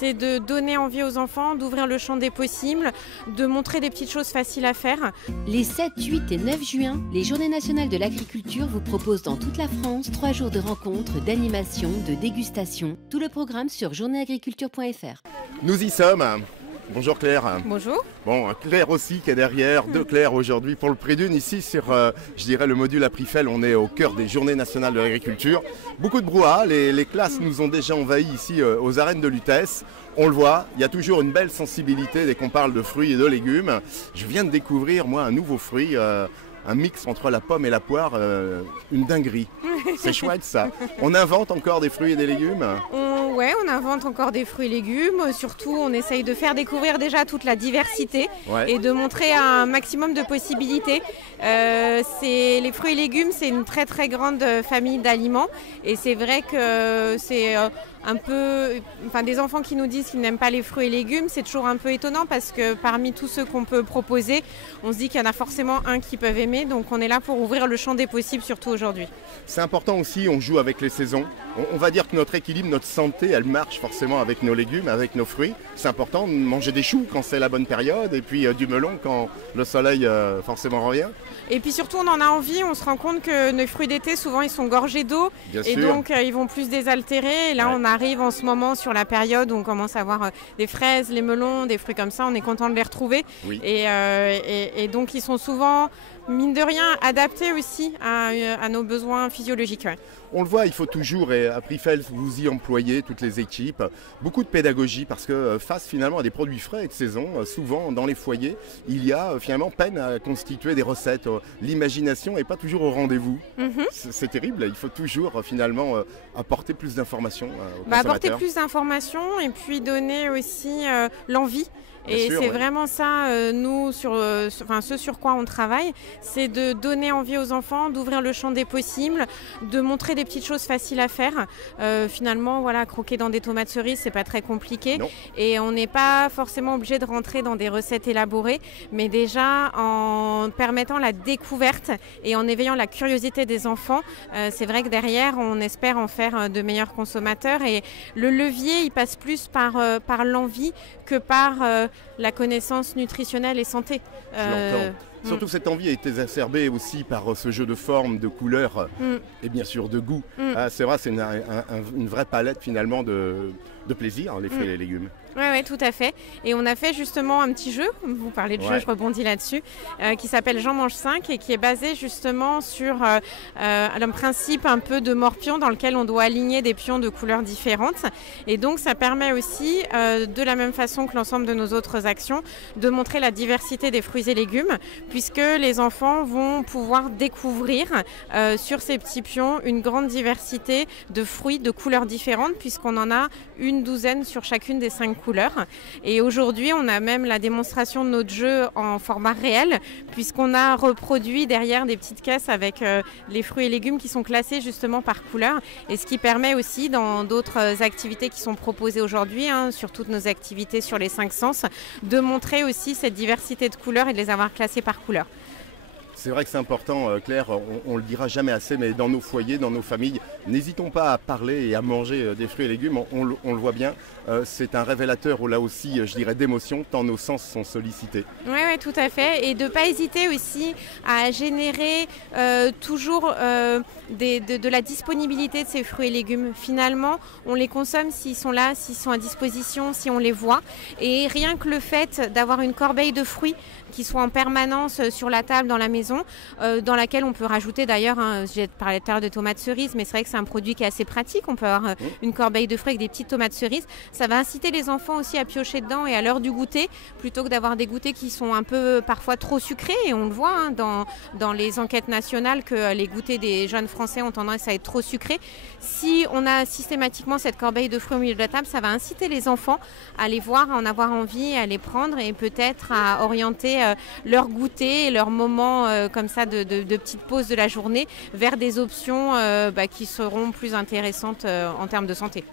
c'est de donner envie aux enfants, d'ouvrir le champ des possibles, de montrer des petites choses faciles à faire. Les 7, 8 et 9 juin, les Journées nationales de l'agriculture vous proposent dans toute la France 3 jours de rencontres, d'animation, de dégustation. Tout le programme sur journéeagriculture.fr. Nous y sommes. Bonjour Claire. Bonjour. Bon, Claire aussi qui est derrière, deux Claire aujourd'hui pour le prix d'une. Ici sur, je dirais, le module à Prifel, on est au cœur des Journées nationales de l'agriculture. Beaucoup de brouhaha, les classes nous ont déjà envahis ici aux arènes de Lutèce. On le voit, il y a toujours une belle sensibilité dès qu'on parle de fruits et de légumes. Je viens de découvrir, moi, un nouveau fruit, un mix entre la pomme et la poire, une dinguerie. C'est chouette ça. On invente encore des fruits et des légumes. Ouais, on invente encore des fruits et légumes. Surtout, on essaye de faire découvrir déjà toute la diversité et de montrer un maximum de possibilités. Les fruits et légumes, c'est une très très grande famille d'aliments. Et c'est vrai que c'est des enfants qui nous disent qu'ils n'aiment pas les fruits et légumes, c'est toujours un peu étonnant parce que parmi tous ceux qu'on peut proposer, on se dit qu'il y en a forcément un qu'ils peuvent aimer. Donc on est là pour ouvrir le champ des possibles, surtout aujourd'hui. C'est important aussi, on joue avec les saisons. On va dire que notre équilibre, notre santé, elle marche forcément avec nos légumes, avec nos fruits. C'est important de manger des choux quand c'est la bonne période et puis du melon quand le soleil forcément revient. Et puis surtout, on en a envie, on se rend compte que nos fruits d'été, souvent, ils sont gorgés d'eau. Et donc, ils vont plus désaltérer. Et là, on arrive en ce moment sur la période où on commence à avoir des fraises, les melons, des fruits comme ça. On est content de les retrouver. Oui. Et donc, ils sont souvent, mine de rien, adaptés aussi à nos besoins physiologiques. Ouais. On le voit, il faut toujours, et à Prifel, vous y employez, toutes les équipes, beaucoup de pédagogie parce que face finalement à des produits frais et de saison, souvent dans les foyers, il y a finalement peine à constituer des recettes. L'imagination n'est pas toujours au rendez-vous. C'est terrible, il faut toujours finalement apporter plus d'informations aux consommateurs. Apporter plus d'informations et puis donner aussi l'envie. Et c'est vraiment ça, nous, ce sur quoi on travaille, c'est de donner envie aux enfants, d'ouvrir le champ des possibles, de montrer des petites choses faciles à faire. Finalement, voilà, croquer dans des tomates cerises, c'est pas très compliqué. Non. Et on n'est pas forcément obligé de rentrer dans des recettes élaborées, mais déjà en permettant la découverte et en éveillant la curiosité des enfants, c'est vrai que derrière, on espère en faire de meilleurs consommateurs. Et le levier, il passe plus par l'envie que par la connaissance nutritionnelle et santé. Je l'entends. Surtout cette envie est exacerbée aussi par ce jeu de formes, de couleurs et bien sûr de goût. C'est vrai, c'est une vraie palette finalement de plaisir, les fruits et les légumes. Oui, tout à fait. Et on a fait justement un petit jeu, vous parlez de jeu, je rebondis là-dessus, qui s'appelle J'en mange 5 et qui est basé justement sur un principe un peu de morpion dans lequel on doit aligner des pions de couleurs différentes. Et donc ça permet aussi, de la même façon que l'ensemble de nos autres actions, de montrer la diversité des fruits et légumes, puisque les enfants vont pouvoir découvrir sur ces petits pions une grande diversité de fruits de couleurs différentes, puisqu'on en a une douzaine sur chacune des 5 couleurs. Et aujourd'hui, on a même la démonstration de notre jeu en format réel, puisqu'on a reproduit derrière des petites caisses avec les fruits et légumes qui sont classés justement par couleur. Et ce qui permet aussi, dans d'autres activités qui sont proposées aujourd'hui, sur toutes nos activités sur les 5 sens, de montrer aussi cette diversité de couleurs et de les avoir classées par couleur. C'est vrai que c'est important, Claire, on le dira jamais assez, mais dans nos foyers, dans nos familles, n'hésitons pas à parler et à manger des fruits et légumes, on le voit bien. C'est un révélateur, là aussi, je dirais, d'émotion, tant nos sens sont sollicités. Oui, tout à fait. Et de ne pas hésiter aussi à générer toujours de la disponibilité de ces fruits et légumes. Finalement, on les consomme s'ils sont là, s'ils sont à disposition, si on les voit. Et rien que le fait d'avoir une corbeille de fruits qui soit en permanence sur la table dans la maison, dans laquelle on peut rajouter d'ailleurs, j'ai parlé tout à l'heure de tomates cerises, mais c'est vrai que c'est un produit qui est assez pratique. On peut avoir une corbeille de fruits avec des petites tomates cerises. Ça va inciter les enfants aussi à piocher dedans et à l'heure du goûter, plutôt que d'avoir des goûters qui sont un peu parfois trop sucrés. Et on le voit dans les enquêtes nationales que les goûters des jeunes Français ont tendance à être trop sucrés. Si on a systématiquement cette corbeille de fruits au milieu de la table, ça va inciter les enfants à les voir, à en avoir envie, à les prendre et peut-être à orienter leur goûter et leur moment comme ça de petite pause de la journée vers des options qui seront plus intéressantes en termes de santé.